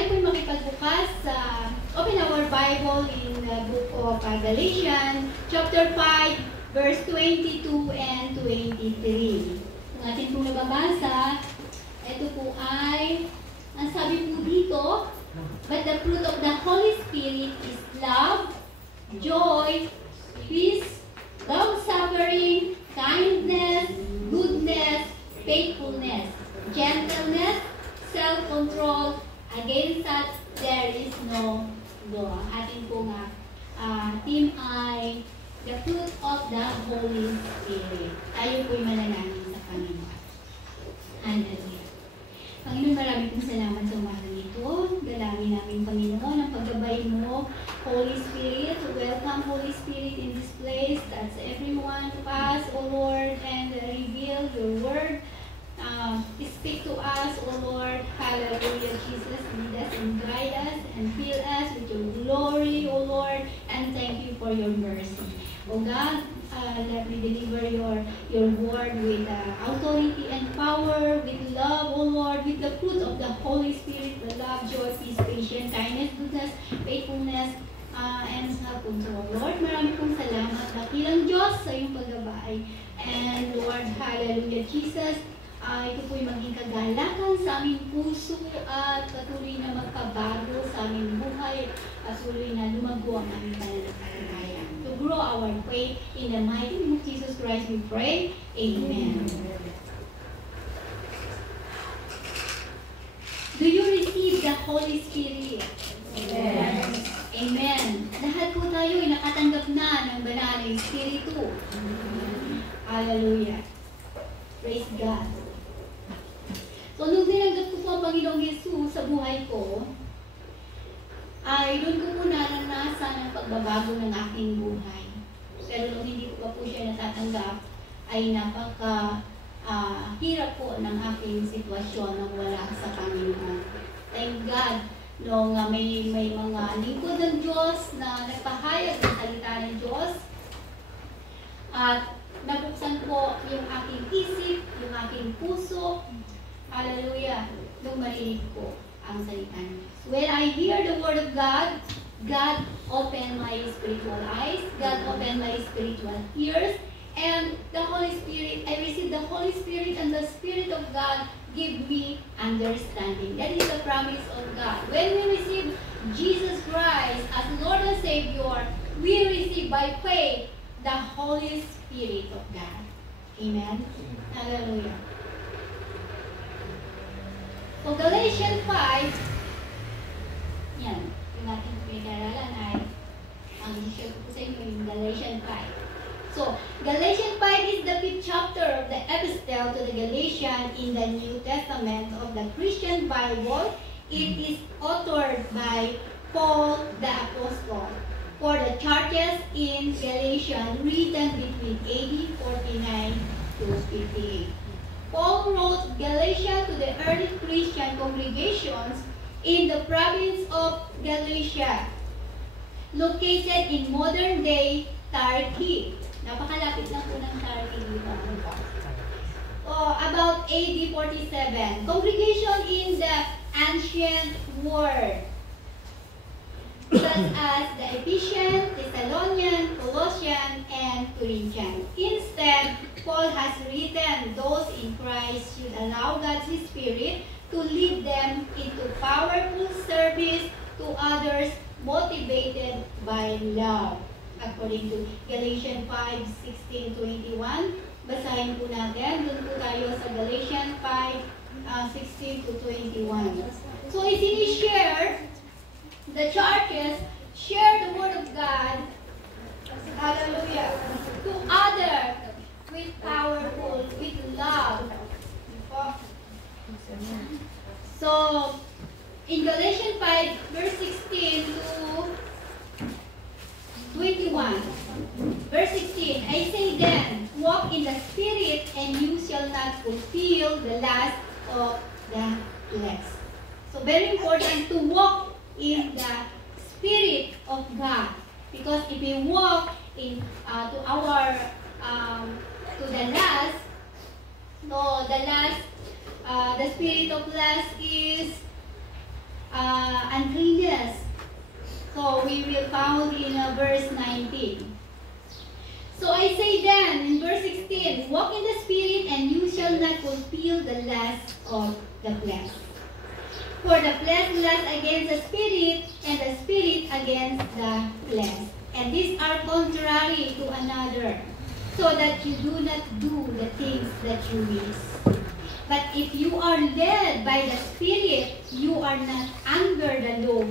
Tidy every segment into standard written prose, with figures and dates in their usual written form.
tayo po'y makipagbukas sa open our Bible in the book of Galatians, chapter 5, verse 22 and 23. Kung atin pong nababasa, ito po ay, ang sabi po dito, but the fruit of the Holy Spirit is love, joy, peace, long-suffering, kindness, goodness, faithfulness, gentleness, self-control. Against that, there is no law. Ang ating pong theme ay the fruit of the Holy Spirit. Tayo po'y manalangin sa Panginoon. Hallelujah. Panginoon, maraming pong salamat sa umaga nito. Dalangin namin, Panginoon, ang paggabay mo, Holy Spirit. Welcome, Holy Spirit, in this place. That's everyone of us, O Lord, and reveal your word. Speak to us, O Lord. Hallelujah, Jesus. Lead us and guide us and fill us with your glory, O Lord. And thank you for your mercy. O God, let me deliver your word with authority and power, with love, O Lord, with the fruit of the Holy Spirit, the love, joy, peace, patience, kindness, goodness, faithfulness, and self-control. Lord, marami pong salamat. Dakilang Diyos sa iyong paggabay. And Lord, hallelujah, Jesus, ito po'y maging kagalakan sa aming puso at patuloy na magpabago sa aming buhay, patuloy na lumago ang aming pananampalataya. To grow our faith in the mighty name of Jesus Christ we pray. Amen. Do you receive the Holy Spirit? Amen. Amen. Lahat po tayo ay nakatanggap na ng banal na Espiritu. Hallelujah. Praise God. So, nung tinanggap ko po ang Panginoong Yesus sa buhay ko, ay doon ko po naranasan ang pagbabago ng aking buhay. Pero nung hindi ko pa po siya natatanggap, ay hirap po ng aking sitwasyon nang wala sa Panginoon. Thank God, nung may mga lingkod ng Diyos na nagpahayag ng salita ng Diyos, at nabuksan po yung aking isip, yung aking puso. Hallelujah. Nung marinig ko ang salita niya. When I hear the word of God, God opened my spiritual eyes, God opened my spiritual ears, and the Holy Spirit, I received the Holy Spirit, and the Spirit of God give me understanding. That is the promise of God. When we receive Jesus Christ as Lord and Savior, we receive by faith the Holy Spirit of God. Amen? Hallelujah. So, Galatians 5, yan, yung ating pinag-aralan ay, ang i-share ko sa inyo yung Galatians 5. So, Galatians 5 is the 5th chapter of the epistle to the Galatians in the New Testament of the Christian Bible. It is authored by Paul the Apostle for the churches in Galatia written between AD 49 to 58. Paul wrote Galatia to the early Christian congregations in the province of Galatia, located in modern-day Turkey. Napakalapit lang po ng Turkey dito. About AD 47. Congregation in the ancient world, such as the Ephesian, Thessalonian, Colossian, and Corinthian. Instead, Paul has written those in Christ should allow God's Spirit to lead them into powerful service to others motivated by love. According to Galatians 5:16-21, basahin po natin. Doon po tayo sa Galatians 5:16-21. So, isini-share the churches, share the word of God, hallelujah, to others with powerful, with love. So, in Galatians 5, verse 16 to 21, verse 16, I say then, walk in the Spirit, and you shall not fulfill the lust of the flesh. So, very important to walk in the Spirit of God. Because if we walk in to the lust, the spirit of lust is uncleanness. So we will found in verse 19. So I say then, in verse 16, walk in the Spirit, and you shall not fulfill the lust of the flesh. For the flesh lusts against the Spirit, and the Spirit against the flesh. And these are contrary to another, so that you do not do the things that you wish. But if you are led by the Spirit, you are not under the law.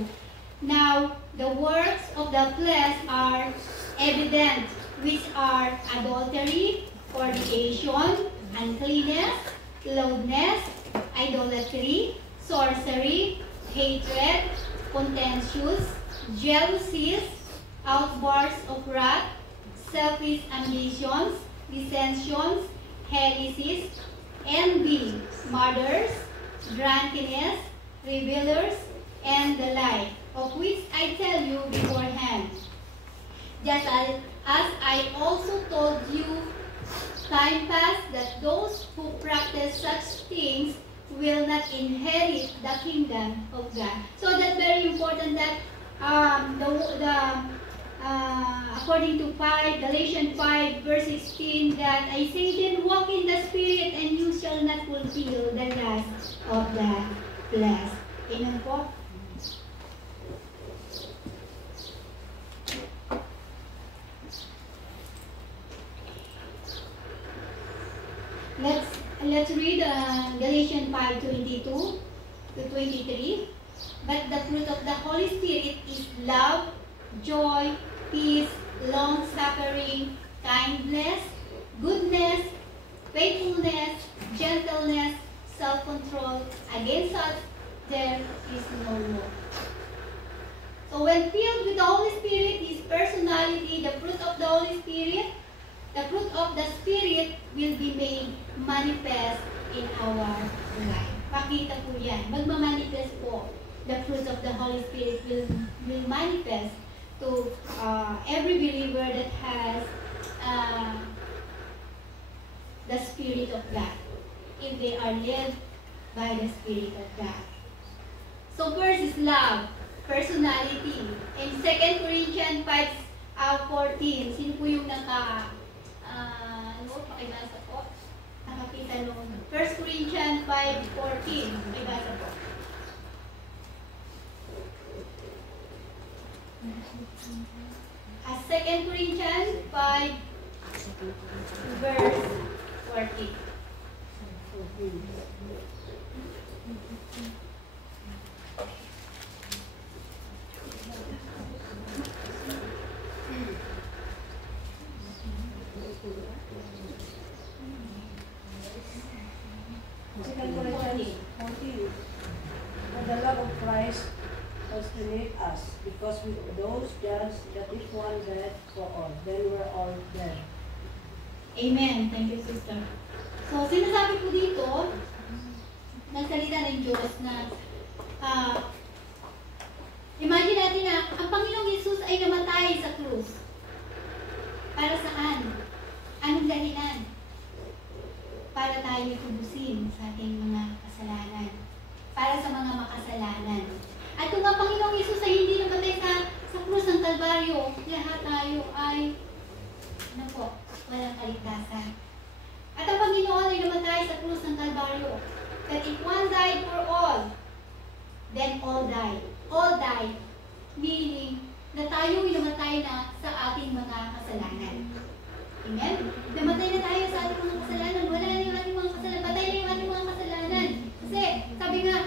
Now, the works of the flesh are evident, which are adultery, fornication, uncleanness, lewdness, idolatry, sorcery, hatred, contentions, jealousies, outbursts of wrath, selfish ambitions, dissensions, heresies, envy, murders, drunkenness, revelers, and the like, of which I tell you beforehand, just as I also told you time past, that those who practice such things will not inherit the kingdom of God. So that's very important that according to Galatians 5 verse 16, that I say then walk in the Spirit, and you shall not fulfill the lust of the flesh. Amen po? Let's read Galatians 5:22 to 23. But the fruit of the Holy Spirit is love, joy, peace, long-suffering, kindness, goodness, faithfulness, gentleness, self-control. Against such there is no law. So when filled with the Holy Spirit, His personality, the fruit of the Holy Spirit, the fruit of the Spirit will be made manifest in our life. Pakita po yan. Magmamanifest po. The fruit of the Holy Spirit will manifest to every believer that has the Spirit of God, if they are led by the Spirit of God. So first is love, personality. In 2 Corinthians 5:14, sino po yung pakibasa po? Nakakita nung 1 Corinthians 5:14, pakibasa po. As 2 Corinthians 5 verse 14. The love of Christ constrained us, because we those just that if one died for all, then we're all dead. Amen. Thank you, sister. So, sinasabi po dito, nagsalita ng Diyos na, imagine natin na, ang Panginoong Yesus ay namatay sa krus. Para saan? Anong dahilan? Para tayo tubusin sa ating mga kasalanan. Para sa mga makasalanan. At kung ang Panginoong Yesus ay hindi namatay sa krus ng Kalbaryo, lahat tayo ay, walang kaligtasan. At ang Panginoon ay namatay sa krus ng Kalbaryo. That if one died for all, then all died. All died. Meaning, na tayo ay namatay na sa ating mga kasalanan. Amen? Namatay na tayo sa ating mga kasalanan. Wala na yung ating mga kasalanan. Patay na yung ating mga kasalanan. Kasi, sabi nga,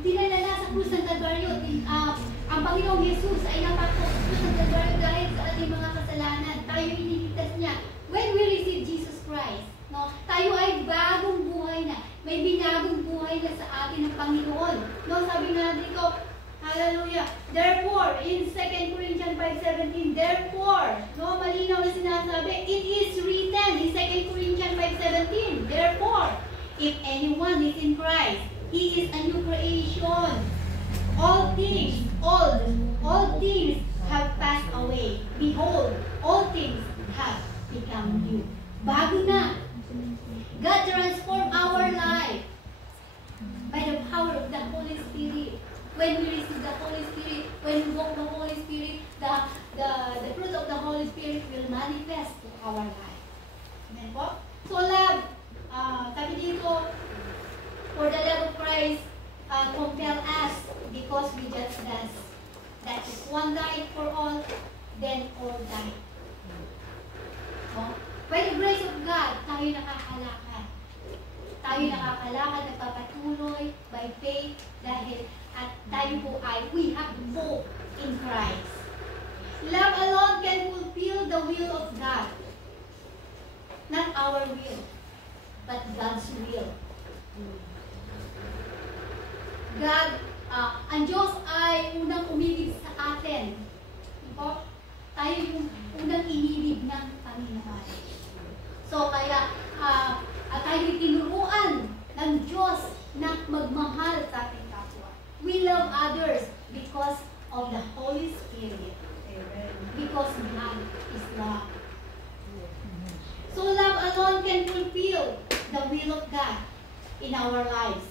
dinala na sa krus ng Kalbaryo. Ang Panginoong Yesus ay napako sa krus ng Kalbaryo dahil sa ating mga kasalanan. Tayo iniligtas niya. When we receive Jesus Christ, no, tayo ay bagong buhay na. May binagong buhay na sa atin ng Panginoon. No, sabi nga dito, hallelujah. Therefore, in 2 Corinthians 5:17, therefore, no, malinaw na sinasabi, it is written in 2 Corinthians 5:17, therefore, if anyone is in Christ, he is a new creation. All things have passed away. Behold, all things have become new. Bago na. God transformed our life by the power of the Holy Spirit. When we receive the Holy our life. Amen po? So love, sabi dito, for the love of Christ compel us because we just does. That is one died for all, then all died. So, by the grace of God, tayo nakakalakad. Tayo nakakalakad, nagpapatuloy by faith dahil at tayo po ay we have hope in Christ. Love alone can fulfill the will of God. Not our will, but God's will. God, ang Diyos ay unang umibig sa atin. Diba? Tayo yung unang inibig ng Panginoon. So, kaya tayo tinuruan ng Diyos na magmahal sa ating kapwa. We love others because of the Holy Spirit. Amen. Because God is love. So, love alone can fulfill the will of God in our lives.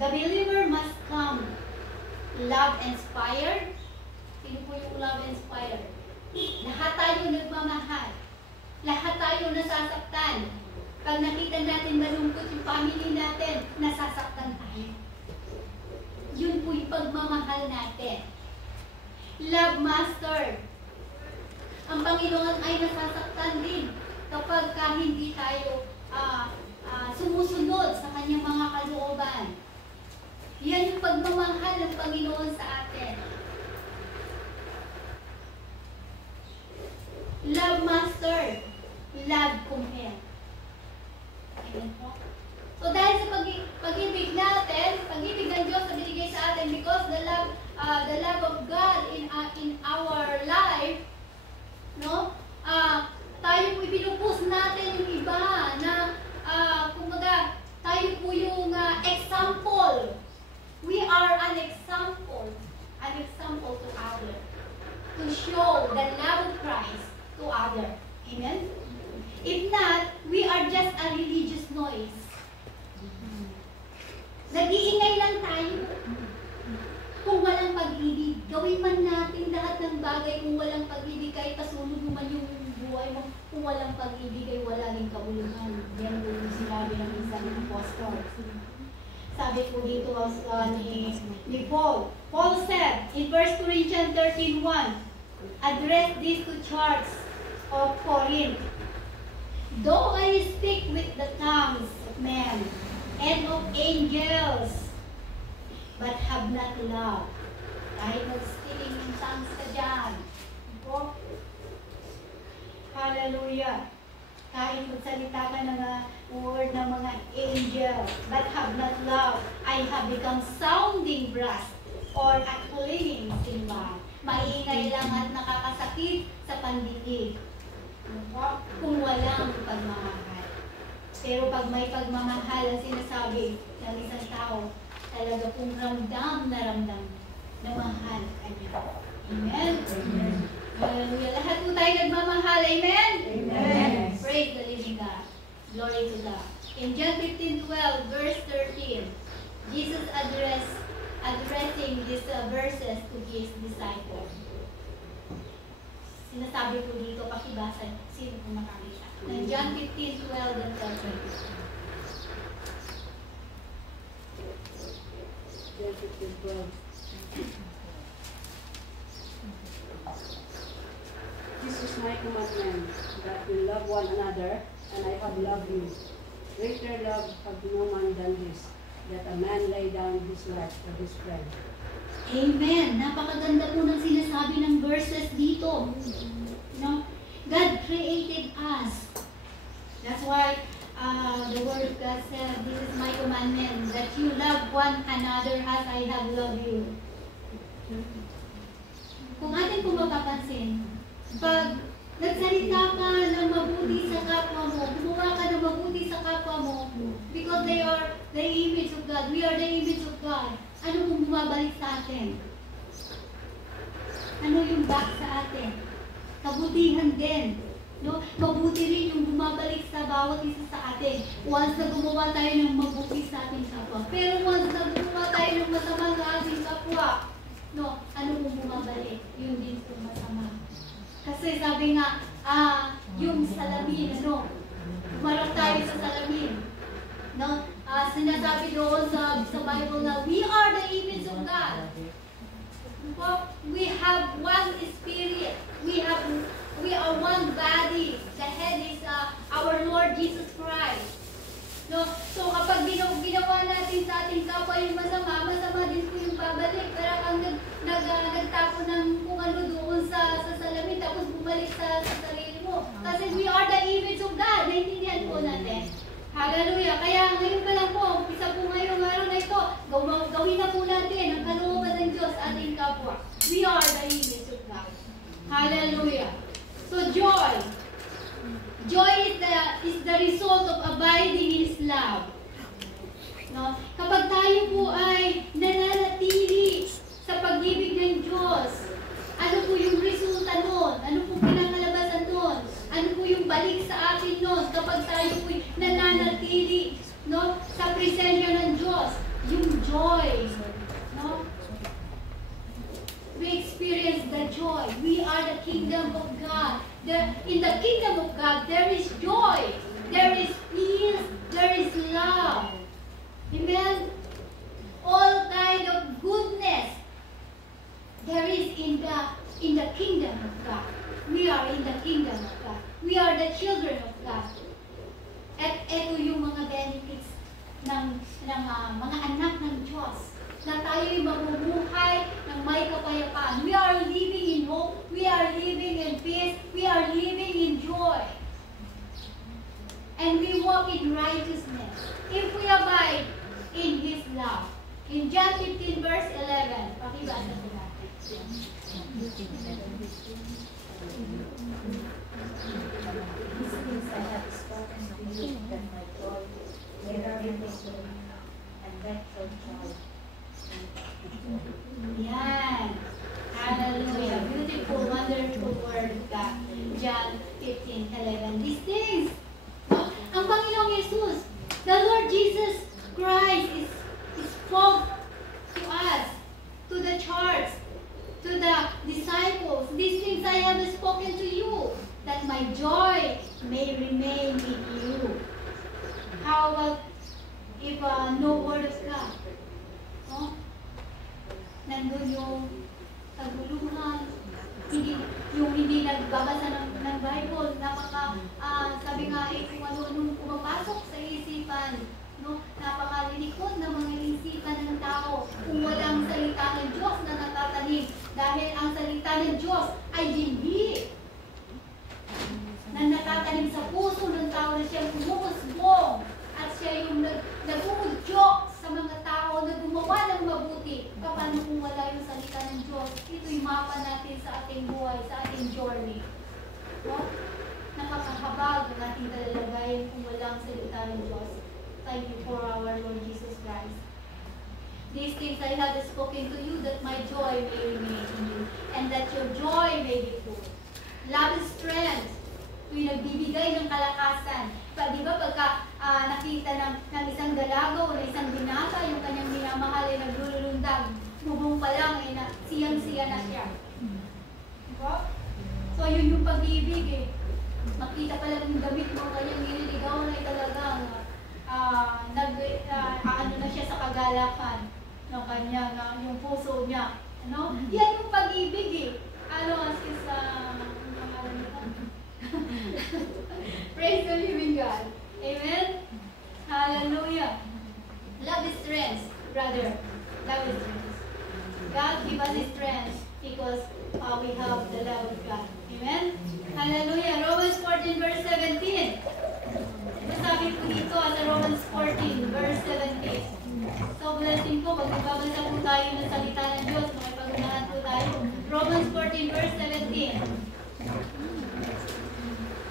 The believer must come love-inspired. Sino po yung love-inspired? Lahat tayo nagmamahal. Lahat tayo nasasaktan. Pag nakita natin malungkot yung family natin, nasasaktan tayo. Yun po yung pagmamahal natin. Love mastered. Ang Panginoon ay nasasaktan din kapag hindi tayo sumusunod sa kanyang mga kalooban. Yan yung pagmamahal ng Panginoon sa atin. Love mastered. Love compelled. Ayan po. So dahil sa pag-ibig natin, pag-ibig ng Diyos na binigay sa atin, because the love of God in our life, no? Tayo po ipinupus natin yung iba na kumbaga tayo po yung example. We are an example to others, to show the love of Christ to others. Amen? If not, we are just a religious noise. Nag-iingay lang tayo. Kung walang pag-ibig, gawin man natin lahat ng bagay kung walang pag-ibig, kahit pasunog mo man yung buhay mo, kung walang pag-ibig ay wala rin kabuluhan. Yan po yung sinabi ng isang apostle. Sabi po dito ni Paul. Paul said in 1 Corinthians 13:1, address this to church of Corinth. Though I speak with the tongues of men and of angels, but have not love. Kahit mag-speaking in tongues ka dyan. Hallelujah. Kahit magsalita ka ng word ng mga angel, but have not love, I have become sounding brass or a clanging cymbal. Maingay lang at nakakasakit sa pandinig. Kung walang pagmamahal. Pero pag may pagmamahal ang sinasabi ng isang tao, talaga kung ramdam na mahal ka niya. Amen? Amen. Hallelujah. Lahat po tayo nagmamahal. Amen? Amen. Praise the living God. Glory to God. In John 15:12, verse 13, Jesus addressing these verses to his disciples. Sinasabi po dito, pakibasa, sino po makakita. In John 15:12 and 13. John 15:12. This is my commandment, that we love one another, and I have loved you. Greater love have no man than this, that a man lay down his life for his friend. Amen. Napakaganda po ng sinasabi ng verses dito. No? God created us. That's why the word of God said, this is my commandment, that you love one another as I have loved you. Kung atin po mapapansin, pag nagsalita ka ng mabuti sa kapwa mo, gumawa ka ng mabuti sa kapwa mo, because they are the image of God, we are the image of God, ano kung bumabalik sa atin? Ano yung back sa atin? Kabutihan din. No? Mabuti rin yung bumabalik sa bawat isa sa atin. Once na gumawa tayo ng mabuti sa ating kapwa. Pero once na gumawa tayo ng masama sa ating kapwa, no, ano kung bumabalik? Yun din kung masama. Kasi sabi nga, yung salamin, ano? Marap tayo sa salamin. No? Sinasabi doon sa Bible na we are the image of God. We have one spirit. We are one body. The head is our Lord Jesus Christ. No? So kapag ginawa natin sa ating kapwa yung masama din po yung babalik. Pero kang nagtapo ng kung ano doon sa salamin tapos bumalik sa sarili mo. Kasi we are the image of God. Naintindihan po natin. Hallelujah. Kaya ngayon pa lang po, isa po ngayong araw na ito, gawin na po natin ang kalooban ng Diyos ating kapwa. We are the image of God. Hallelujah. So joy. Joy is the result of abiding in His love. No? Kapag tayo po ay nananatili sa pag-ibig ng Diyos, ano po yung resulta nun? Ano po pinangalabasan nun? Ano po yung balik sa atin nun? Kapag tayo po nananatili, no, sa presensya ng Diyos, yung joy. No? We experience the joy. We are the kingdom of God. In the kingdom of God, there is joy. There is peace. There is love. Amen? All kind of goodness there is in the kingdom of God. We are in the kingdom of God. We are the children of God. At ito yung mga benefits ng mga anak ng Diyos. Na tayo'y mabubuhay ng may kapayapaan. We are living in hope. We are living in peace. We are living in joy. And we walk in righteousness. If we abide in His love. In John 15 verse 11. Pakibasa ko natin. These things I have spoken to you, that my joy may remain in you, and that your joy. Yan. Hallelujah. Beautiful, wonderful word of God. John 15:11. These things. No? Ang Panginoong Jesus, the Lord Jesus Christ spoke to us, to the church, to the disciples. These things I have spoken to you, that my joy may remain in you. How about if no word of God? No? Nandun yung kaguluhan, hindi nagbabasa ng Bible, sabi nga kung ano pumapasok sa isipan, no? Napakalilikod ng mga isipan ng tao kung walang salita ng Diyos na natatanim, dahil ang salita ng Diyos ay dinhi na natatanim sa puso ng tao na siyang umuusbong at siya yung nag-uudyok sa mga tao na gumawa ng mabuti. Paano kung wala yung salita ng Diyos? Ito'y mapa natin sa ating buhay, sa ating journey. No? Nakakahabag ang ating talalagayin kung walang salita ng Diyos. Thank you for our Lord Jesus Christ. These things I have spoken to you, that my joy may remain in you, and that your joy may be full. Love is strength. Ito'y nagbibigay ng kalakasan. Di ba pagka nakita ng isang dalago o isang binata, yung kanyang minamahal ay naglulundag, bubong pa lang, siyang-siya na siya. Diba? So yun yung pag-ibig eh. Makita pa lang yung damit mo, kanyang nililigaw na talagang ano na siya sa kagalakan ng kanyang, yung puso niya. Ano? Yan yung pag-ibig eh. Ano kasi sa pangalan nito? Praise the living God. Amen? Hallelujah. Love is strength, brother. Love is strength. God give us strength because we have the love of God. Amen? Hallelujah. Romans 14 verse 17. Sabi po dito sa Romans 14 verse 17. So blessing po, pag nagbabasa po tayo ng salita ng Diyos, makipag-unahan po tayo. Romans 14 verse 17.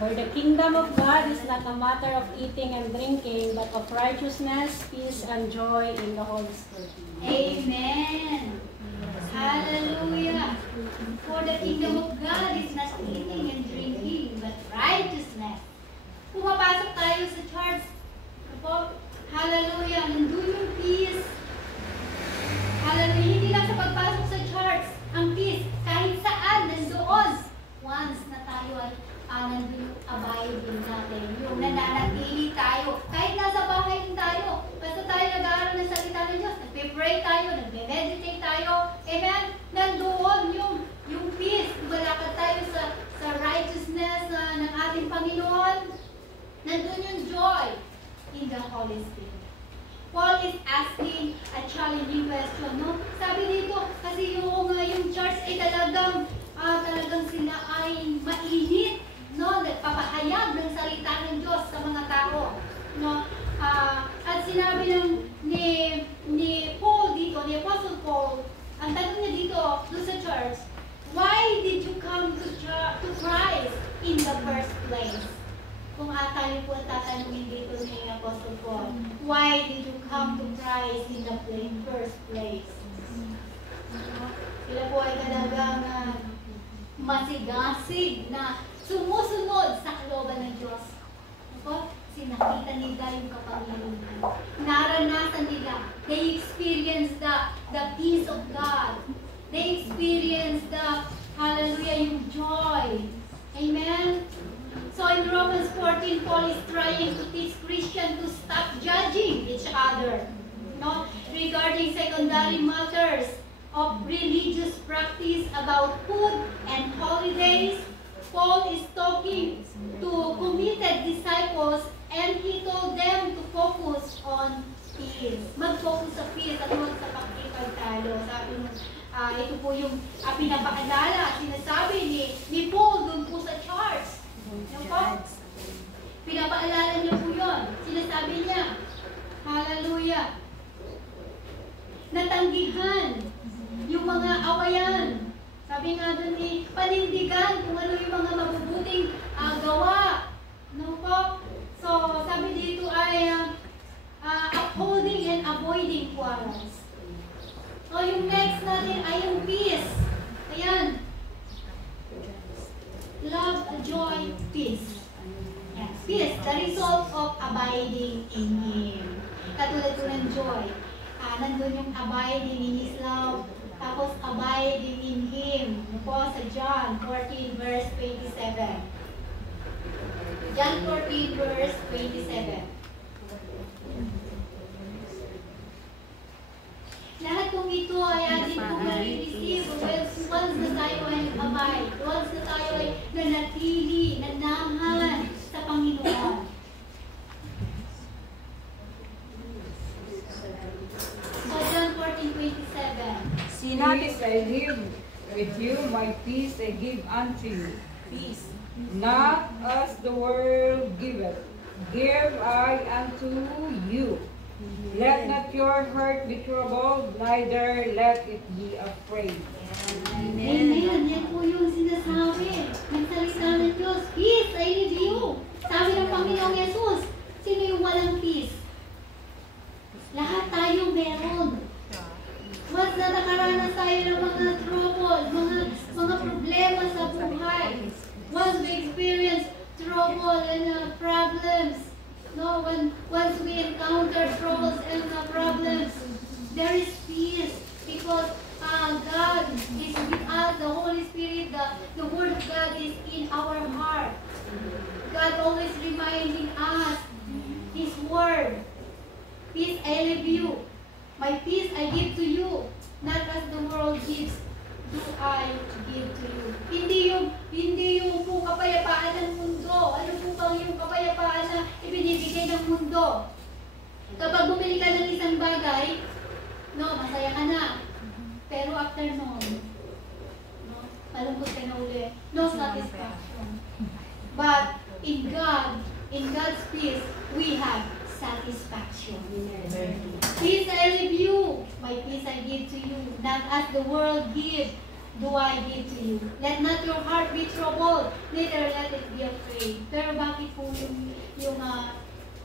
For the kingdom of God is not a matter of eating and drinking, but of righteousness, peace, and joy in the Holy Spirit. Amen. Hallelujah. For the kingdom of God is not eating and drinking, but righteousness. Pumapasok tayo sa church. Hallelujah. Nandun yung peace. Hallelujah. Hindi lang sa pagpasok sa church, ang peace, kahit saan, nandoon. Once na tayo ay nandun yung abiding natin, yung nananatili tayo. Kahit nasa bahay din tayo, basta tayo nag-aaral ng salita ng Diyos, nagpe-pray tayo, nagme-meditate tayo, amen? Nandoon yung peace, malakad tayo sa righteousness ng ating Panginoon. Nandun yung joy in the Holy Spirit. Paul is asking a challenging question, no? Sabi dito, kasi yung church ay talagang sila ay mainit, no? Nagpapahayag ng salita ng Diyos sa mga tao, no? At sinabi ni Paul dito, ni Apostle Paul, ang tanong niya dito doon sa church, why did you come to Christ in the first place? Kung tayo po tatanungin dito ni Apostle Paul, why did you come to Christ in the first place? Sila po ay talagang masigasig na sumusunod sa kalooban ng Diyos. Sinakita nila yung kapangyarihan. Naranasan nila. They experienced the peace of God. They experienced hallelujah, yung joy. Amen? So in Romans 14, Paul is trying to teach Christians to stop judging each other, no? Regarding secondary matters of religious practice about food and holidays. Paul is talking to committed disciples and he told them to focus on peace. Mag-focus sa peace at huwag sa pakikipagtalo. Sabi mo, ito po yung pinapaalala, sinasabi ni Paul dun po sa church. Yan po. Pinapaalala niya po yun. Sinasabi niya, hallelujah, natanggihan yung mga awayan. Sabi nga doon panindigan kung ano yung mga mabubuting gawa. No po? So, sabi dito ay upholding and avoiding quarrels. So, yung next natin ay yung peace. Ayan. Love, joy, peace. Yes, peace, the result of abiding in Him. Katulad po ng joy. Nandun yung abiding in His love, tapos abiding in Him. Po sa John 14 verse 27. John 14 verse 27. Lahat kong ito ay atin kong nare-receive once na tayo ay abide, once na tayo ay nanatili, nanahan sa Panginoon. So John 14:27. Peace I leave with you, my peace I give unto you. Peace. Not as the world giveth, give I unto you. Let not your heart be troubled, neither let it be afraid. Amen. Yan po yung sinasabi ng salita ng Diyos. Peace I leave you. Sabi ng Panginoong Yesus, sino yung walang peace? Lahat tayo meron. Once na nakaranas tayo ng mga trouble, mga problema sa buhay, once we experience trouble and problems, no, once we encounter troubles and problems, there is peace because God is with us, the Holy Spirit, the Word of God is in our heart. God always reminding us His Word. Peace I leave you. My peace I give to you. Not as the world gives, do I give to you. Hindi yung po kapayapaan ng mundo. Ano po bang yung kapayapaan na ibinibigay ng mundo? Kapag bumili ka ng isang bagay, no, masaya ka na. Pero after noon, no, malungkot ka na uli. No satisfaction. But in God's peace, we have satisfaction. Peace I leave you, my peace I give to you. Not as the world gives, do I give to you. Let not your heart be troubled, neither let it be afraid. Pero bakit po yung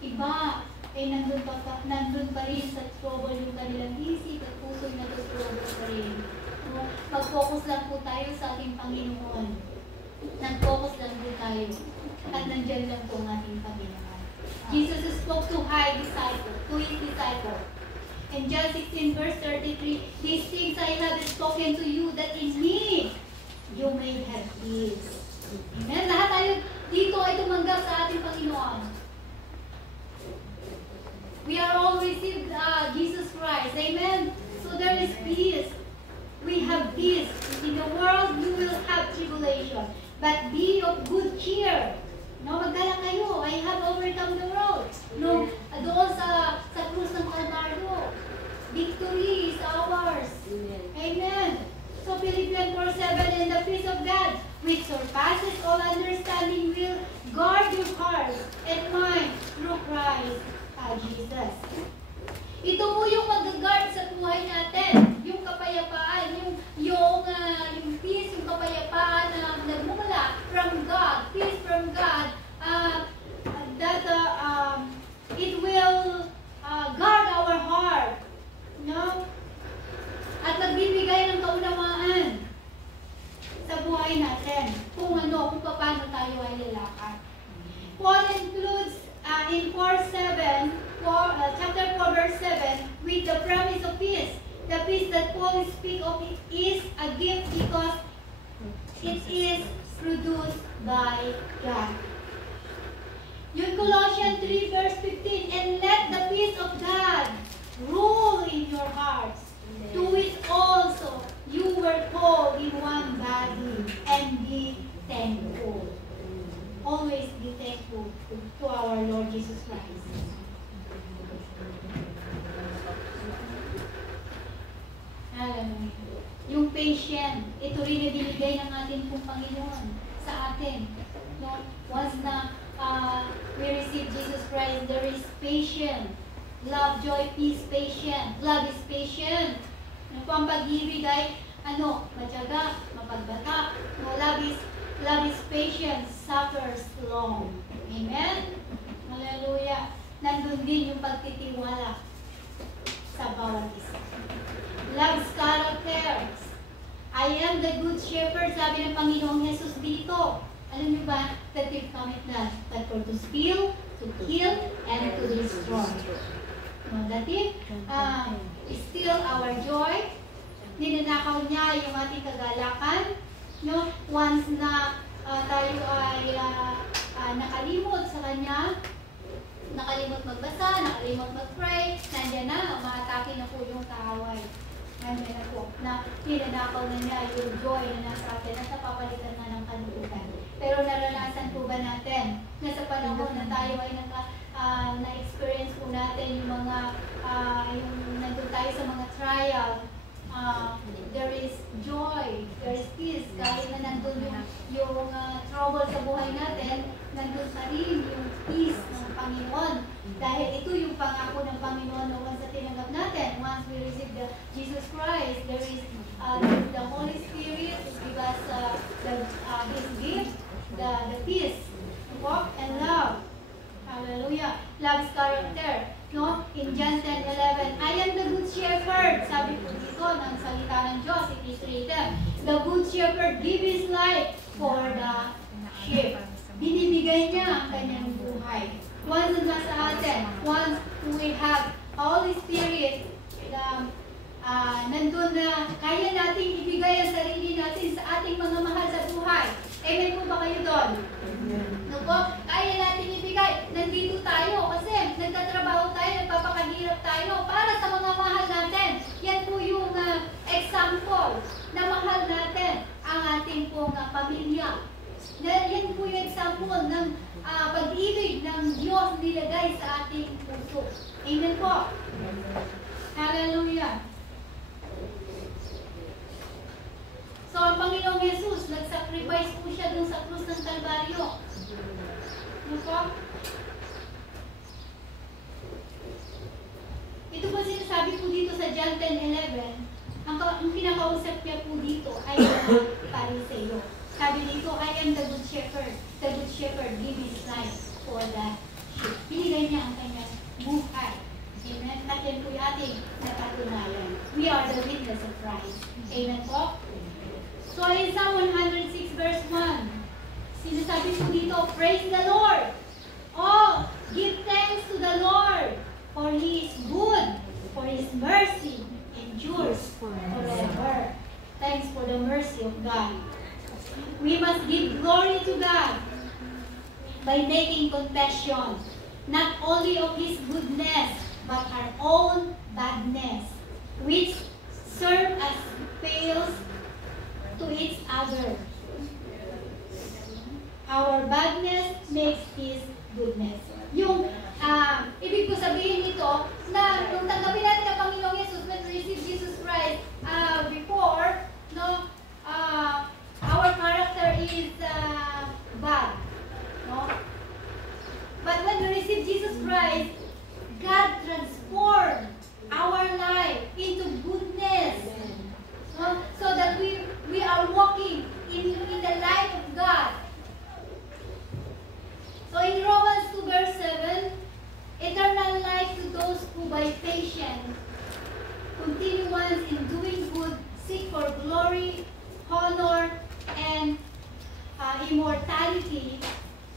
iba ay nandun pa rin sa trouble yung kanilang isip at puso na trouble pa rin. No? Mag-focus lang po tayo sa ating Panginoon. Nag-focus lang po tayo. At nandyan lang po ang ating Panginoon. Jesus spoke to his disciple. In John 16 verse 33, these things I have spoken to you that in me you may have peace. Amen? Lahat tayo Amen? So there is peace. We have peace. In the world, you will have tribulation. But be of good cheer. No, magdala kayo. I have overcome the world. No, doon sa krus ng Kalbaryo. Victory is ours. Amen. So Philippians 4:7, and the peace of God, which surpasses all understanding, will guard your hearts and mind through Christ Jesus. Ito po yung mag-guard sa buhay natin. Yung kapayapaan, yung peace, yung kapayapaan na nagmumula from God, peace from God, that it will guard our heart. No? At nagbibigay ng kaunawaan sa buhay natin kung paano tayo ay lalakad. Paul includes in chapter 4 verse 7 with the promise of peace. The peace that Paul speaks of is a gift because it is produced by God. Yung Colossians 3 verse 15, and let the peace of God rule in your hearts, to which also you were called in one body, and be thankful. Always be thankful to our Lord Jesus Christ. Yung patient, ito rin na binigay ng ating pong Panginoon sa atin. No? Once na we receive Jesus Christ, there is patience. Love, joy, peace, patient. Love is patient. Yung pang pag-ibig ay, matyaga, mapagbata. No, love is patient, suffers long. Amen? Hallelujah. Nandun din yung pagtitiwala sa bawat isa. Love's characters. I am the good shepherd, sabi ng Panginoong Jesus dito. Alam niyo ba, that we've come not for to steal, to kill, and to destroy. No, that is still our joy. Ninanakaw niya yung ating kagalakan. No? Once na tayo ay nakalimot sa Kanya, nakalimot magbasa, nakalimot mag-pray, nandiyan na, umatake na po yung kaaway. Nandiyan na po, na ninanakaw na niya yung joy na nasa atin at napapalitan na ng kalulutan. Pero naranasan po ba natin na sa panahon na tayo ay na-experience po natin yung mga, yung nandun tayo sa mga trial, there is joy, there is peace, kahit na nandun yung trouble sa buhay natin, nandun pa rin yung peace ng Panginoon. Dahil ito yung pangako ng Panginoon na once na tinanggap natin, once we receive Jesus Christ, there is the Holy Spirit to give us His gift, the peace, walk and love. Hallelujah. Love's character. No? In John 10:11, I am the good shepherd. Sabi po dito ng salita ng Diyos, it is written, the good shepherd give his life for the sheep. Binibigay niya ang kanyang buhay. Once na sa atin, once we have Holy Spirit, nandun na kaya nating ibigay ang sarili natin sa ating mga mahal sa buhay. Amen po ba kayo doon? No po? Kaya natin ibigay. Nandito tayo kasi nagtatrabaho tayo, nagpapakahirap tayo para sa mga mahal natin. Yan po yung example na mahal natin ang ating pong pamilya. Yan po yung example ng pag-ibig ng Diyos nilagay sa ating puso. Amen po? Hallelujah. So, ang Panginoong Jesus, nag-sacrifice po siya dun sa krus ng Kalbaryo. Ano po? Ito po sinasabi po dito sa John 10:11. Ang pinakausap niya po dito ay ang Pariseo. Sabi dito, I am the good shepherd. The good shepherd give his life for the sheep. Binigay niya ang kanyang buhay. Amen? At yan po yung ating napatunayan. We are the witness of Christ. Amen po? So in Psalm 106 verse 1, sinasabi po dito, praise the Lord. Oh, give thanks to the Lord, for He is good, for His mercy endures forever. Thanks for the mercy of God. We must give glory to God by making confession, not only of His goodness, but our own badness. which serve as pails to each other. Our badness makes His goodness. Yung ibig ko sabihin nito na nung tanggapin natin ang Panginoong Yesus, when we receive Jesus Christ, before, no, our character is bad, no? But when we receive Jesus Christ, God transformed our life into goodness, no? So that we are walking in the light of God. So in Romans 2 verse 7, eternal life to those who by patience, continuance in doing good, seek for glory, honor, and immortality,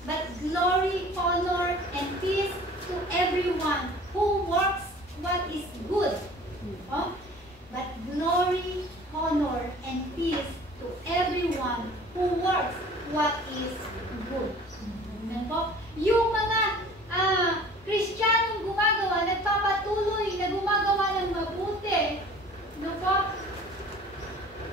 but glory, honor, and peace to everyone who works what is good. Oh? But glory, honor, and peace to everyone who works what is good. Amen po? Yung mga Kristiyanong gumagawa, nagpapatuloy na gumagawa ng mabuti, no po?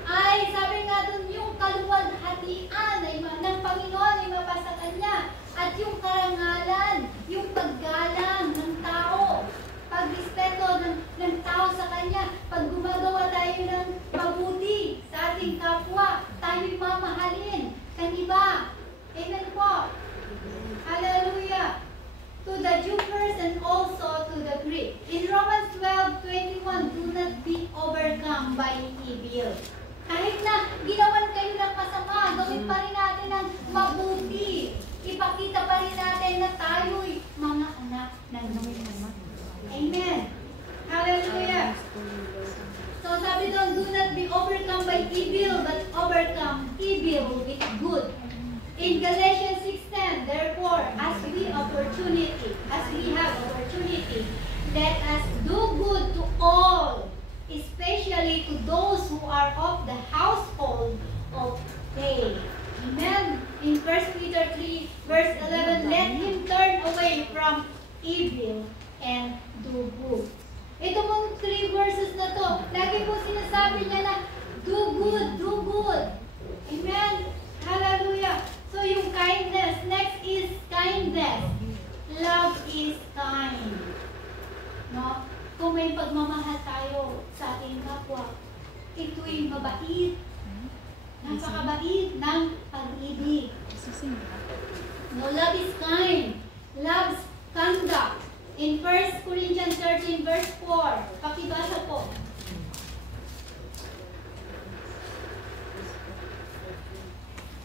Ay, sabi nga dun, yung kaluwalhatian ng Panginoon ay mapasa Kanya. At yung karangalan, yung paggalang ng tao, pagrespeto ng tao sa Kanya, pag gumagawa tayo ng mabuti sa ating kapwa, tayo'y mamahalin. Kaniba? Amen po? Hallelujah! To the Jew first and also to the Greek. In Romans 12:21, do not be overcome by evil. Kahit na ginawan kayo ng masama, gawin pa rin natin ang mabuti. Ipakita pa rin natin na tayo'y mga anak ng Diyos. Amen. Hallelujah. So sabi doon, do not be overcome by evil, but overcome evil with good. In Galatians 6:10, therefore, as we have opportunity, let us do good to all, especially to those who are of the household of faith. Amen. In 1 Peter 3, verse 11, let him turn away from evil and do good. Ito pong 3 verses na to, lagi po sinasabi niya na, do good, do good. Amen. Hallelujah. So yung kindness, next is kindness. Love is kind. No? Kung may pagmamahal tayo sa ating kapwa, ito'y mabait. Napakabait ng pag-ibig. No, love is kind. Love's conduct. In 1 Corinthians 13 verse 4, pakibasa po.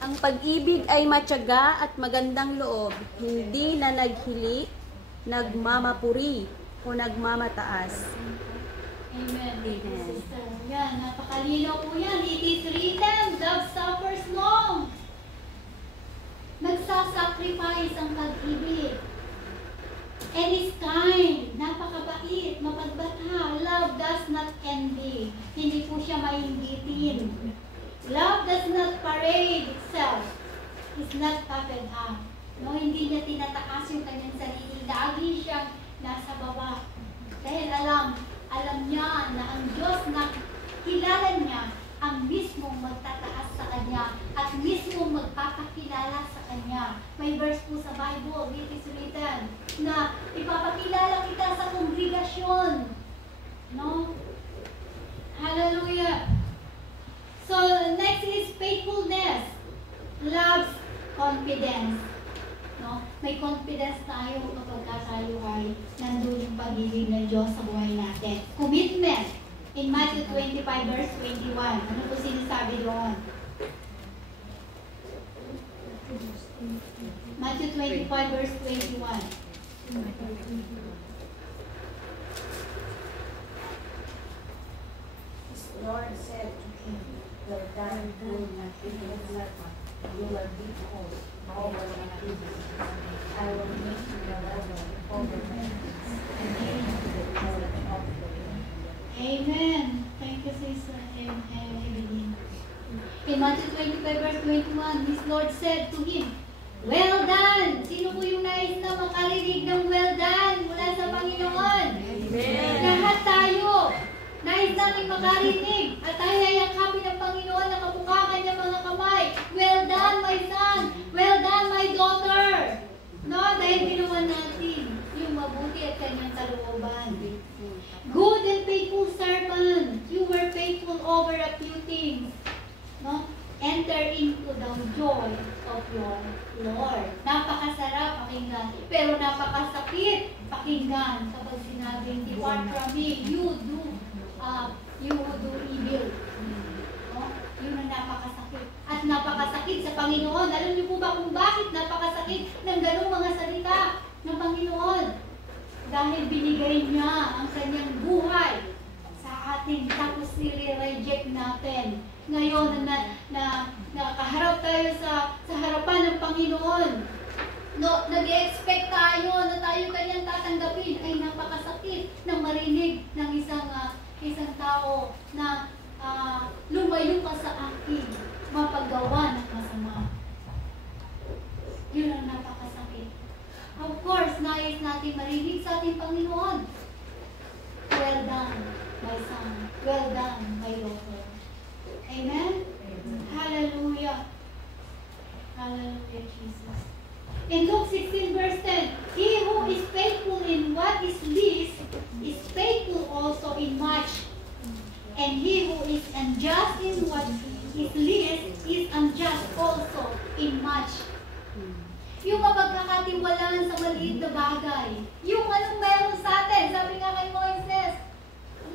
Ang pag-ibig ay matyaga at magandang loob, hindi na naghili, nagmamapuri, o nagmamataas. Amen. Sister. Yan, napakalinaw po yan. It is written, love suffers long. Nagsasacrifice ang pag-ibig. And is kind, napakabait, mapagbata. Love does not envy. Hindi po siya mainggitin. Love does not parade itself. It's not puffed up. No, hindi niya tinataas yung kanyang sarili. Lagi siyang nasa baba. Dahil alam niya na ang Diyos na kilala niya ang mismong magtataas sa Kanya at mismong magpapakilala sa Kanya. May verse po sa Bible, it is written, na ipapakilala kita sa kongregasyon. No? Hallelujah! So, next is faithfulness. Love's confidence. No? May confidence tayo kapag tayo ay nandun yung pag-ibig ng Diyos sa buhay natin. Commitment. In Matthew 25 verse 21. Ano po sinasabi doon? Matthew 25 verse 21. His Lord said to him, well done, good and faithful servant. You will be called over my kingdom. I will make you the level over my kings, and take you to the knowledge of the Lord. Amen. Thank you, Sister Evelyn. In Matthew 25 verse 21, His Lord said to him, well done! Sino po yung nais na makarinig ng well done mula sa Panginoon? Amen. Lahat tayo. Nais natin makarinig at tayo ay yakapin ng Panginoon na kamukha kanyang mga kamay. Well done, my son. Well done, my daughter. No, dahil ginawa natin yung mabuti at kanyang kalooban. Good and faithful servant. You were faithful over a few things. No? Enter into the joy of your Lord. Napakasarap pakinggan, pero napakasakit pakinggan kapag sinabing, depart from me, you who do evil. No? Yun ang napakasakit. At napakasakit sa Panginoon. Alam niyo po ba kung bakit napakasakit ng ganung mga salita ng Panginoon? Dahil binigay niya ang kanyang buhay sa atin, tapos nire-reject natin. Ngayon na nakaharap tayo sa harapan ng Panginoon, no, nag-expect tayo na tayo kanyang tatanggapin, ay napakasakit ng marinig ng isang tao na lumayo ka sa akin, mapagawa ng masama. Yun ang napakasakit. Of course, nais natin marinig sa ating Panginoon. Well done, my son. Well done, my daughter. Amen? Hallelujah. Hallelujah, Jesus. In Luke 16 verse 10, he who is faithful in what is least is faithful also in much. And he who is unjust in what is least is unjust also in much. Yung mapagkakatiwalaan sa maliit na bagay. Yung anong meron sa atin. Sabi nga kay Moises,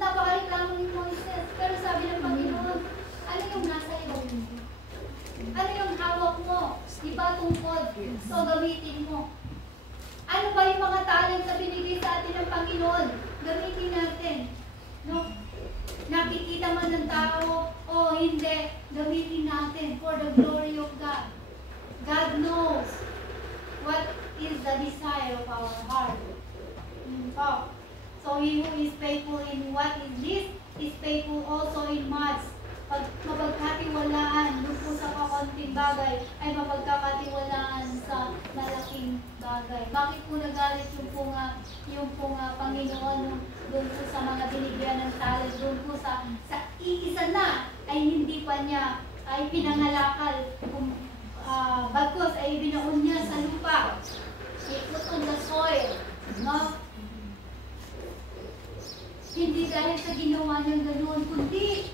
napakareklamo ni Moises. Pero sabi ng Panginoon, ano yung nasa iyo? Ano yung hawak mo? Iba tungkod. So gamitin mo. Ano ba yung mga talent na binigay sa atin ng Panginoon? Gamitin natin. No? Nakikita man ng tao o hindi, gamitin natin for the glory of God. God knows what is the desire of our heart. So he who is faithful in what is least is faithful also in much. Pag mapagkatiwalaan doon po sa kakunting bagay, ay mapagkakatiwalaan sa malaking bagay. Bakit po nagalit yung Panginoon doon po sa mga binigyan ng talent, doon po sa iisa na ay hindi pa niya ay pinangalakal, bagkus ay binaon niya sa lupa. He put on the soil. No? Hindi dahil sa ginawa niyang ganoon, kundi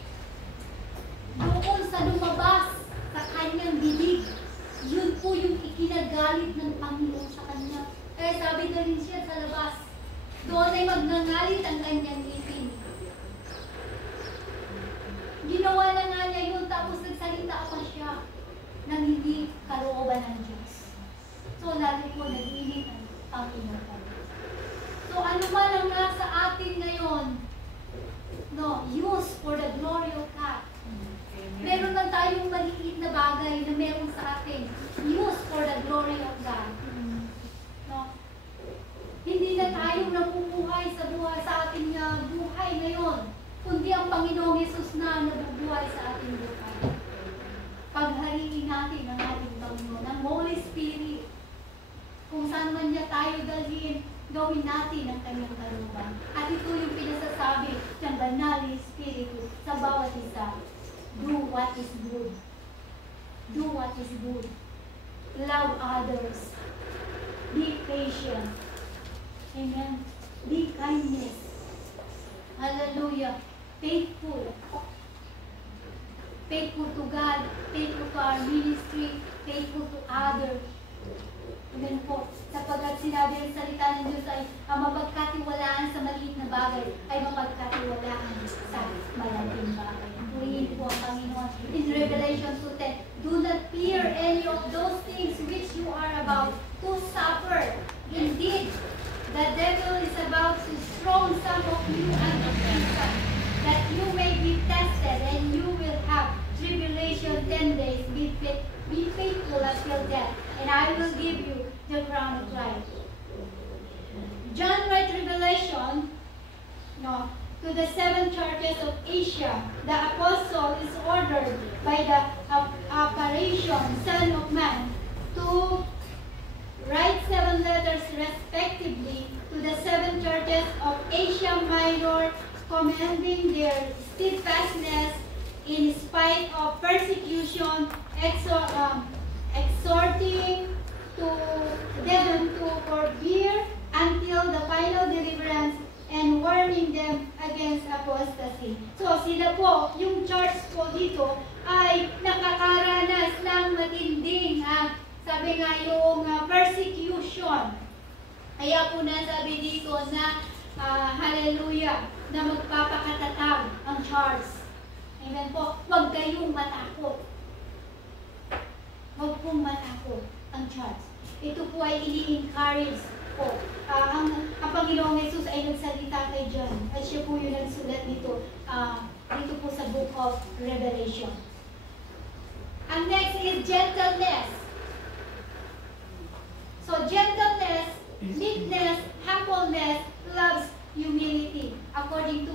doon sa lumabas sa kanyang bibig, yun po yung ikinagalit ng Panginoon sa kanya. Kaya sabi na rin siya sa labas, doon ay magnangalit ang kanyang ngipin. Ginawa na nga niya yun, tapos nagsalita pa siya ng hindi kalooban ng Diyos. So, lagi po nag-init ang Panginoon. So, ano man ang nasa atin ngayon, no, use for the glory of God. Meron lang tayong maliit na bagay na meron sa atin. Use for the glory of God. No? Hindi na tayo nabubuhay sa ating buhay ngayon, kundi ang Panginoong Hesus na nabubuhay sa ating buhay. Paghariin natin ang ating Panginoon, ang Holy Spirit. Kung saan man niya tayo dalhin, gawin natin ang kanyang kalooban. At ito yung pinasasabi ng Banal na Espiritu sa bawat isa. Do what is good. Do what is good. Love others. Be patient. Amen. Be kindness. Hallelujah. Faithful. Faithful to God. Faithful to our ministry. Faithful to others. Amen po. Sapagkat sinabi ang salita ng Diyos ay ang mapagkatiwalaan sa maliit na bagay ay mapagkatiwalaan sa malaking bagay. Purihin po ang Panginoon. In Revelation 2:10, do not fear any of those things which you are about to suffer. Indeed, the devil is about to throw some of you under prison, that you may be tested, and you will have tribulation 10 days. Be faithful until death, and I will give you the crown of life. John writes Revelation, to the 7 churches of Asia. The apostle is ordered by the apparition, Son of Man, to write 7 letters respectively to the 7 churches of Asia Minor, commending their in spite of persecution, exhorting to them to forbear until the final deliverance and warning them against apostasy. So sila po, yung church po dito ay nakakaranas ng matinding, sabi nga yung persecution. Kaya po nasabi dito na hallelujah, na magpapakatatag ang church. Amen po, huwag kayong matakot. Huwag pong matakot ang church. Ito po ay ini-encourage po. Ang Panginoong Jesus ay nagsalita kay John at siya po yung nagsulat dito, dito po sa Book of Revelation. Ang next is gentleness. So gentleness, meekness, humbleness, loves humility. According to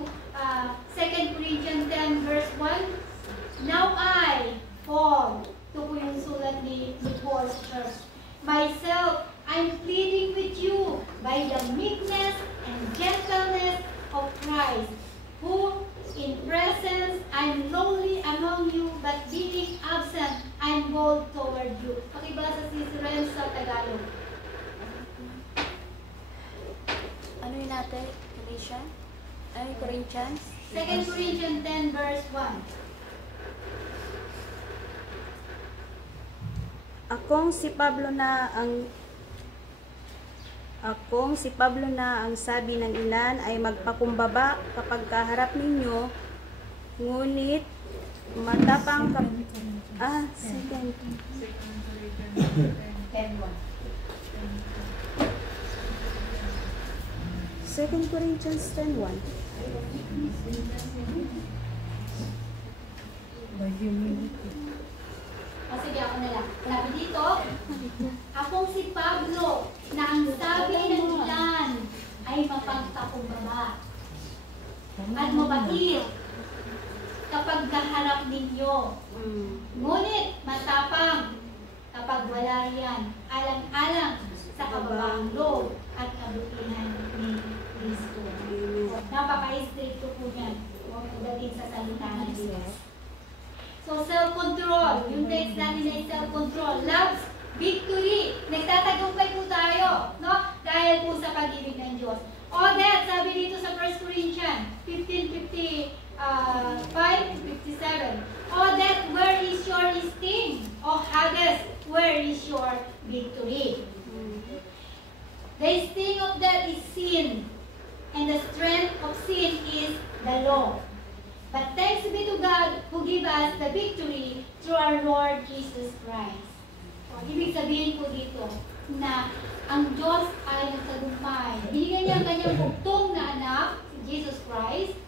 2 Corinthians 10 verse 1, now I, Paul, ito po yung sulat ni Paul's church, myself, I'm pleading with you by the meekness and gentleness of Christ, who in presence I'm lowly among you, but being absent, I'm bold toward you. Pakibasa si Israel sa Tagalog. Ano yun natin? Corinthians? 2 Corinthians 10 verse 1. Akong si Pablo na ang sabi ng ilan ay magpakumbaba kapag kaharap ninyo, ngunit matapang second. 2 Corinthians 10:1. Sige, ako na lang. Sabi dito, akong si Pablo na ang sabi ng ilan ay mapagpakumbaba at mabait kapag kaharap ninyo. Ngunit matapang kapag wala riyan, alang-alang sa kababaang loob at kabutihan ni Kristo. Napaka-stricto po niyan pagdating sa salita ng Diyos. So, self-control. Yung text natin ay self-control. Loves victory. Nagtatagumpay po tayo, no? Dahil po sa pag-ibig ng Diyos. O that, sabi dito sa 1 Corinthians 15:57. O that, where is your esteem? O Hades, where is your victory? The sting of death is sin, and the strength of sin is the law. But thanks be to God who gave us the victory through our Lord Jesus Christ. So, ibig sabihin po dito na ang Diyos ay nagtagumpay. Binigyan niya ang kanyang bugtong na anak, si Jesus Christ,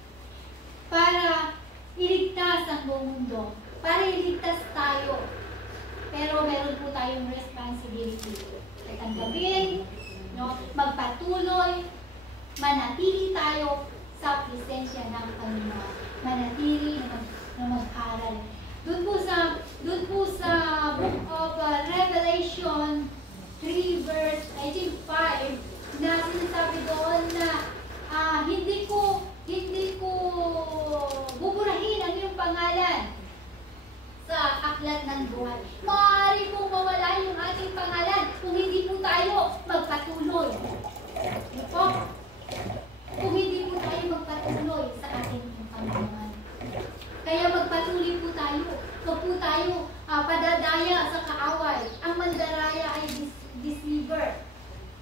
para iligtas ang buong mundo. Para iligtas tayo. Pero meron po tayong responsibility. Tanggapin, no? Magpatuloy, manatili tayo sa presensya ng Panginoon. Manatili na mag-aral. Doon po sa Book of Revelation 3 verse, I think 5, na sinasabi doon na hindi ko buburahin ang iyong pangalan sa aklat ng buhay. Maaari pong mawala yung ating pangalan kung hindi po tayo magpatuloy. Ito, kung hindi po tayo magpatuloy sa ating Panginoon. Kaya magpatuloy po tayo. Huwag po tayo padadaya sa kaaway. Ang mandaraya ay deceiver.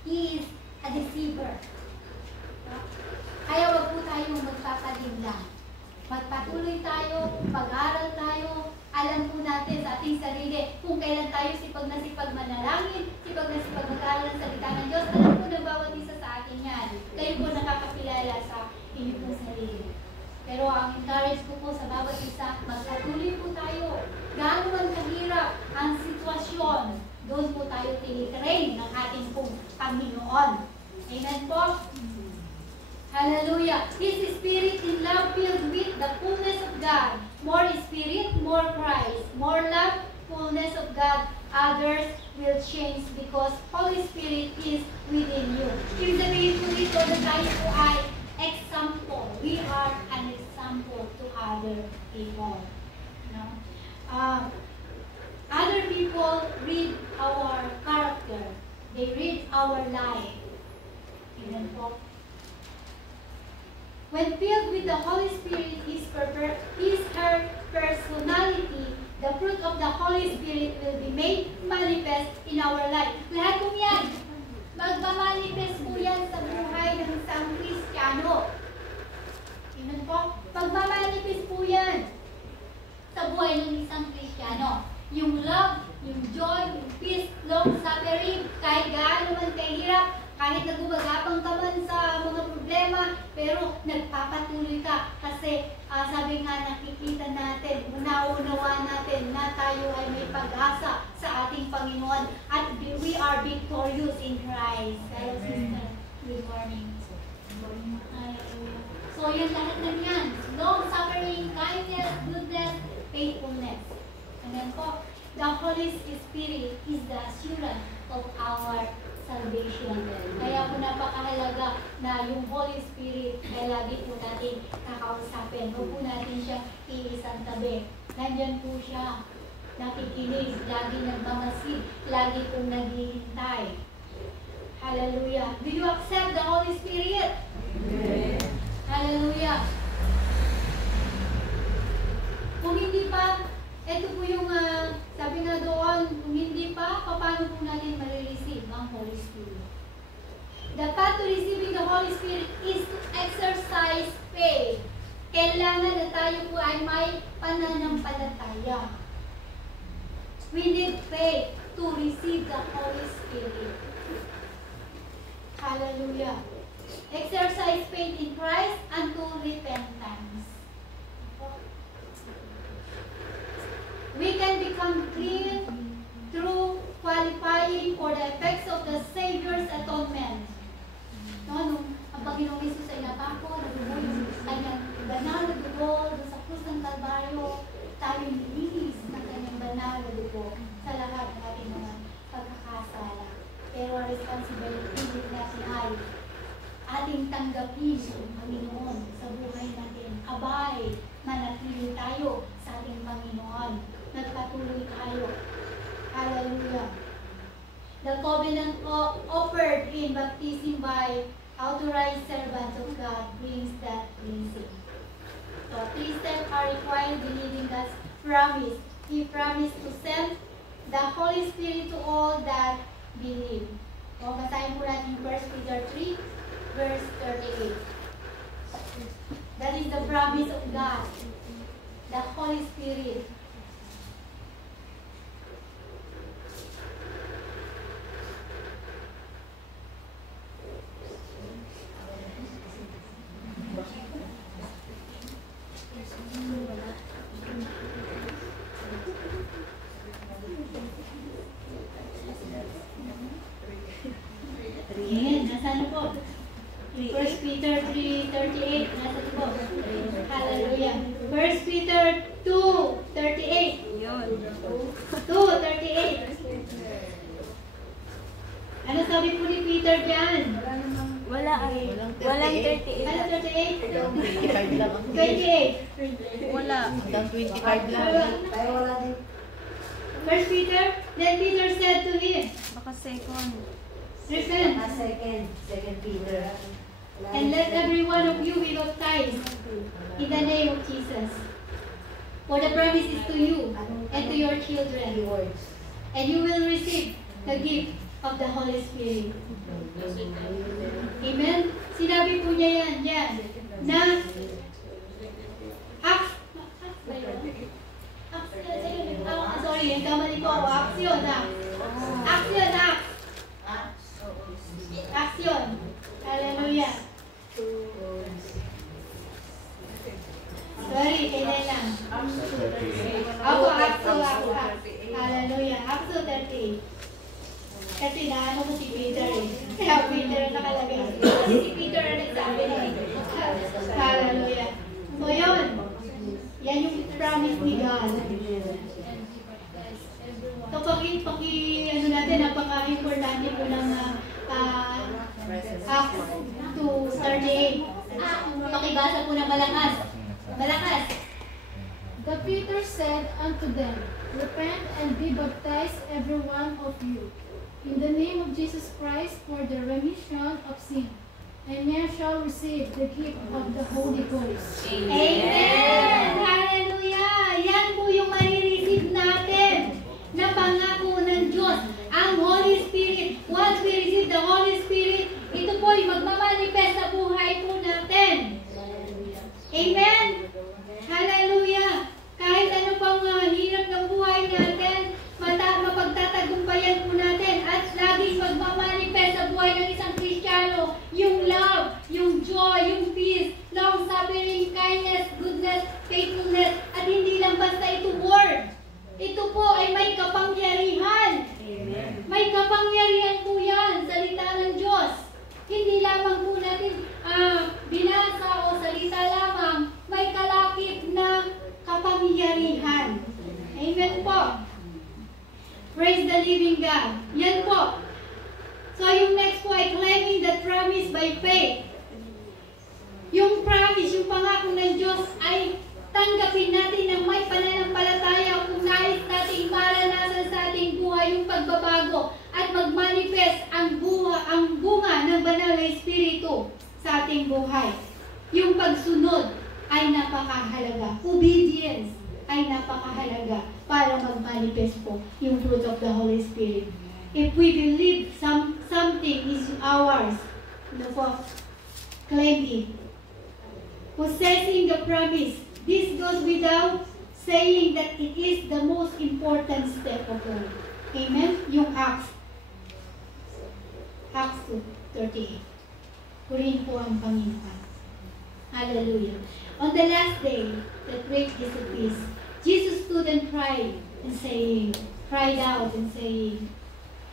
He is a deceiver. Kaya huwag po tayo magpapadimlang. Magpatuloy tayo, pag-aral tayo, alam po natin sa ating sarili kung kailan tayo sipag na sipag manalangin, sipag na sipag mag-aral ng salita ng Diyos. Alam po na bawat isa sa akin yan. Kayo po nakakapilala sa inyong pong sarili. Pero ang encourage ko po sa bawat isa, magpatuloy po tayo. Gaano man kahirap ang sitwasyon, doon po tayo tinitrain ng ating pong Panginoon. Amen po? Hallelujah. His Spirit in love filled with the fullness of God. More Spirit, more Christ. More love, fullness of God. Others will change because Holy Spirit is within you. Ibig sabihin po dito na tayo po ay example. We are an example to other people. Other people read our character. They read our life. Amen po. When filled with the Holy Spirit, her personality, the fruit of the Holy Spirit will be made manifest in our life. Lahat po yan, magmamanifest po yan sa buhay ng isang Kristiyano. Amen po. Magmamanifest po yan sa buhay ng isang Kristiyano. Yung love, yung joy, yung peace, long suffering, kahit gaano man kahirap, kahit nagubagapang ka man sa mga problema, pero nagpapatuloy ka kasi sabi nga nakikita natin, nauunawa natin na tayo ay may pag-asa sa ating Panginoon at we are victorious in Christ. Kaya sister, good morning. So yun lahat na yan. Long suffering, kindness, goodness, faithfulness. Amen po. The Holy Spirit is the assurance of our salvation. Kaya po napakahalaga na yung Holy Spirit ay lagi po natin kakausapin. Huwag po natin siya iisang tabi. Nandyan po siya. Nakikinig, lagi nagmamasid, lagi pong naghihintay. Hallelujah. Do you accept the Holy Spirit? Amen. Hallelujah. Kung hindi pa, ito po yung sabi nga doon, kung hindi pa, paano po natin marireceive ang Holy Spirit? The path to receiving the Holy Spirit is to exercise faith. Kailangan na tayo po ay may pananampalataya. We need faith to receive the Holy Spirit. Hallelujah. Exercise faith in Christ unto repentance. We can become clean through qualifying for the effects of the Savior's atonement. No, ang Panginoong Isus ay napako, nadugo yung kanyang banal na dugo sa krus ng Kalbaryo, tayo nilinis ng kanyang banal na dugo sa lahat ng ating mga pagkakasala. Pero ang responsibility natin ay ating tanggapin ang Panginoon sa buhay natin. Abay, manatili tayo sa ating Panginoon. Nagpatuloy tayo. Hallelujah. The covenant offered in baptism by authorized servants of God brings that blessing. So, 3 steps are required believing God's promise. He promised to send the Holy Spirit to all that believe. O, basahin po natin 1 Peter 3, verse 38. That is the promise of God. The Holy Spirit. Ayan, nasaan po? 1 Peter 3:38, nasa po. Hallelujah. 1 Peter 2:38. Yun. 2:38. Ano sabi po ni Peter dyan? Wala ay. Walang 38. Ano 38? 25 lang. 28. Wala. Hanggang 25 lang. Tayo wala din. 1 Peter, then Peter said to him, Baka second. repent, Second Peter. and let every one of you be baptized in the name of Jesus. For the promise is to you and to your children, and you will receive the gift of the Holy Spirit. Amen? Sinabi po niya yan, na Acts ba yun? Sorry, yung kamali ko, action. Action. Hallelujah. Sorry, kailan lang. Ako. Hallelujah. Acts 30. Kasi naano ko si Peter eh. Kaya Peter ang nakalagay. Kasi si Peter ang nagsabi eh. Hallelujah. So yun. Yan yung promise ni God. So ano natin, napaka-importante po ng Acts 2:38. Pakibasa po na malakas. Malakas. The Peter said unto them, Repent and be baptized every one of you, in the name of Jesus Christ for the remission of sin, and ye shall receive the gift of the Holy Ghost. Amen! Hallelujah! Yan po yung marireceive natin na pangako ng Diyos, ang Holy Spirit. Once we receive the Holy Spirit, ito po yung magmamanifest sa buhay po natin. Amen! Hallelujah! Kahit ano pang hirap ng buhay natin, mapagtatagumpayan po natin at laging magmamanifest sa buhay ng isang Kristiyano yung love, yung joy, yung peace, long-suffering, kindness, goodness, faithfulness, at hindi lang basta ito word. Ito po ay may kapangyarihan. Amen. May kapangyarihan po yan, salita ng Diyos. Hindi lamang po natin binasa o salita lamang, may kalakip na kapangyarihan. Amen po. Praise the living God. Yan po. So yung next po ay claiming the promise by faith. Yung promise, yung pangako ng Diyos ay tanggapin natin ng may pananampalataya kung nais nating maranasan sa ating buhay yung pagbabago at magmanifest ang bunga ng banal na Espiritu sa ating buhay. Yung pagsunod ay napakahalaga. Obedience ay napakahalaga para magmanifest po yung fruit of the Holy Spirit. If we believe something is ours, claiming, possessing the promise, this goes without saying that it is the most important step of all. Amen? Yung Acts 2:38. Purihin po ang Panginoon. Hallelujah. On the last day, the great is the peace. Jesus stood and cried out and saying,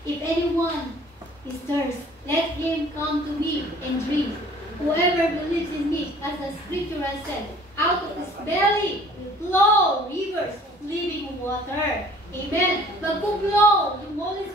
If anyone is thirst, let him come to me and drink. Whoever believes in me, as the scripture has said, out of his belly will flow rivers of living water. Amen. Magpo-flow yung Holy